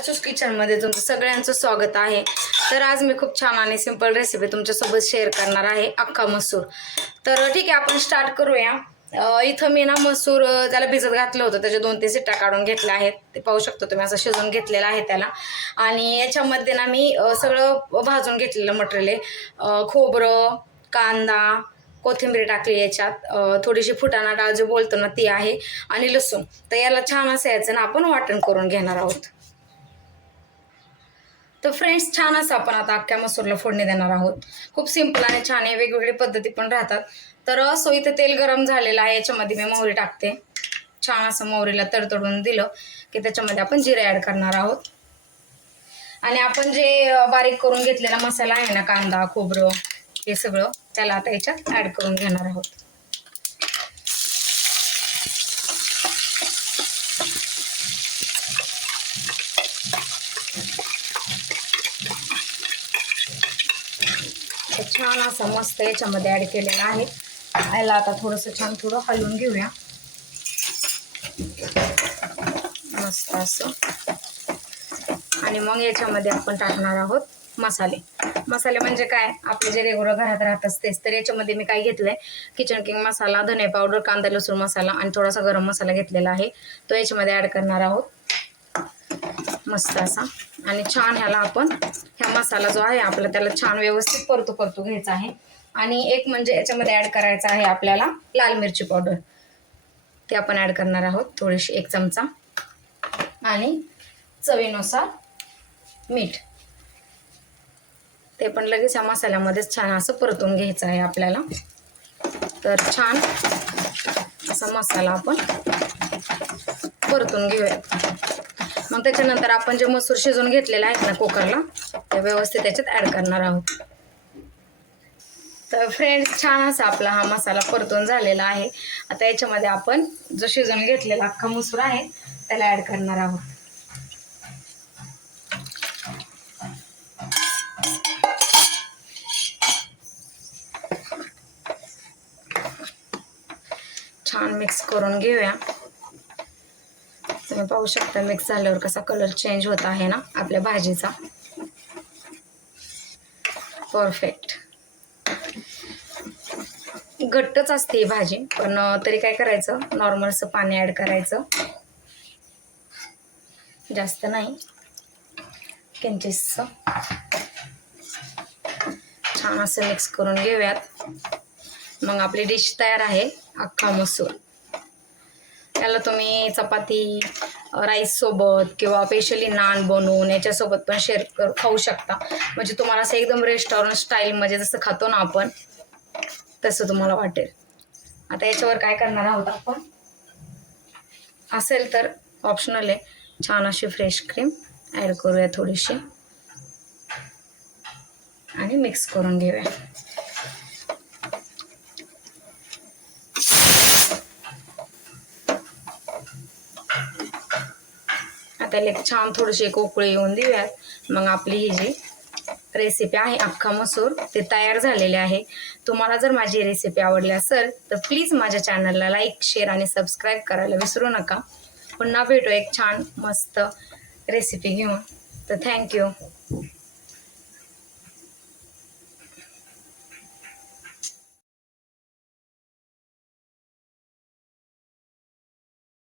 हर्षूस किचनमध्ये तुमचं सगळ्यांचं स्वागत आहे। तर आज मी खूप छान आणि सिंपल रेसिपी तुमच्यासोबत शेअर करणार आहे, अख्खा मसूर। तर ठीक आहे, आपण स्टार्ट करूया। इथं मी ना मसूर त्याला भिजत घातलं होतं, त्याच्या 2-3 शिट्ट्या काढून घेतल्या आहेत। ते पाहू शकतो तुम्ही, असं शिजवून घेतलेलं आहे त्याला। आणि याच्यामध्ये ना मी सगळं भाजून घेतलेलं मटेरियल आहे। खोबरं, कांदा, कोथिंबीर टाकली याच्यात, थोडीशी फुटाणा डाळ जो बोलतो ना ती आहे, आणि लसूण। तर याला छान असं याचं ना आपण वाटण करून घेणार आहोत। तर फ्रेंड्स, छान असं आपण आता अख्ख्या मसूरला फोडणी देणार आहोत। खूप सिंपल आणि छान आहे, वेगवेगळ्या पद्धती पण राहतात। तर असो, इथे तेल गरम झालेलं आहे, याच्यामध्ये मी मोहरी टाकते। छान असं मोहरीला तडतडून दिलं की त्याच्यामध्ये आपण जिरे ॲड करणार आहोत। आणि आपण जे बारीक करून घेतलेला मसाला आहे ना, कांदा, खोबरं, हे सगळं त्याला आता याच्यात ॲड करून घेणार आहोत। छान असं मस्त याच्यामध्ये ॲड केलेलं आहे। याला आता थोडंसं छान थोडं हलवून घेऊया, मस्त असं। आणि मग याच्यामध्ये आपण टाकणार आहोत मसाले। मसाले म्हणजे काय, आपले जे रेग्युलर घरात राहत असतेच। तर याच्यामध्ये मी काय घेतलंय, किचन किंग मसाला, धने पावडर, कांदा लसूण मसाला आणि थोडासा गरम मसाला घेतलेला आहे, तो याच्यामध्ये ॲड करणार आहोत मस्त असा। आणि छान ह्याला आपण ह्या मसाला जो आहे आपला त्याला छान व्यवस्थित परतू घ्यायचा आहे। आणि एक म्हणजे याच्यामध्ये ॲड करायचं आहे आपल्याला लाल मिरची पावडर, ते आपण ॲड करणार आहोत थोडीशी, 1 चमचा। आणि चवीनुसार मीठ, ते पण लगेच या मसाल्यामध्येच छान असं परतून घ्यायचं आहे आपल्याला। तर छान असा मसाला आपण परतून घेऊयात। मग त्याच्यानंतर आपण जे मसूर शिजवून घेतलेला आहे ना कुकरला, ते व्यवस्थित त्याच्यात ॲड करणार आहोत। तर फ्रेंड्स, छान असा आपला हा मसाला परतून झालेला आहे। आता याच्यामध्ये आपण जो शिजवून घेतलेला अख्खा मसूर आहे त्याला ॲड करणार आहोत। छान मिक्स करून घेऊया। तुम्ही पाहू शकता मिक्स झाल्यावर कसा कलर चेंज होत आहे ना आपल्या भाजीचा, परफेक्ट। घट्टच असते ही भाजी, पण तरी काय करायचं, नॉर्मलचं पाणी ॲड करायचं, जास्त नाही, किंचितसं। छान असं मिक्स करून घेऊयात। मग आपली डिश तयार आहे, अख्खा मसूर। याला तुम्ही चपाती, राईस सोबत किंवा स्पेशली नान बनवून याच्यासोबत पण खाऊ शकता। म्हणजे तुम्हाला असं एकदम रेस्टॉरंट स्टाईलमध्ये जसं खातो ना आपण, तसं तुम्हाला वाटेल। आता याच्यावर काय करणार आहोत आपण, असेल तर ऑप्शनल आहे, छान अशी फ्रेश क्रीम ॲड करूया थोडीशी आणि मिक्स करून घेऊया। त्याला एक छान थोडीशी एक उकळी येऊन देऊयात। मग आपली ही जी रेसिपी आहे अख्खा मसूर, ते तयार झालेले आहे। तुम्हाला जर माझी रेसिपी आवडली असेल तर प्लीज माझ्या चॅनलला लाईक, शेअर आणि सबस्क्राईब करायला विसरू नका। पुन्हा भेटू एक छान मस्त रेसिपी घेऊन। तर थँक्यू।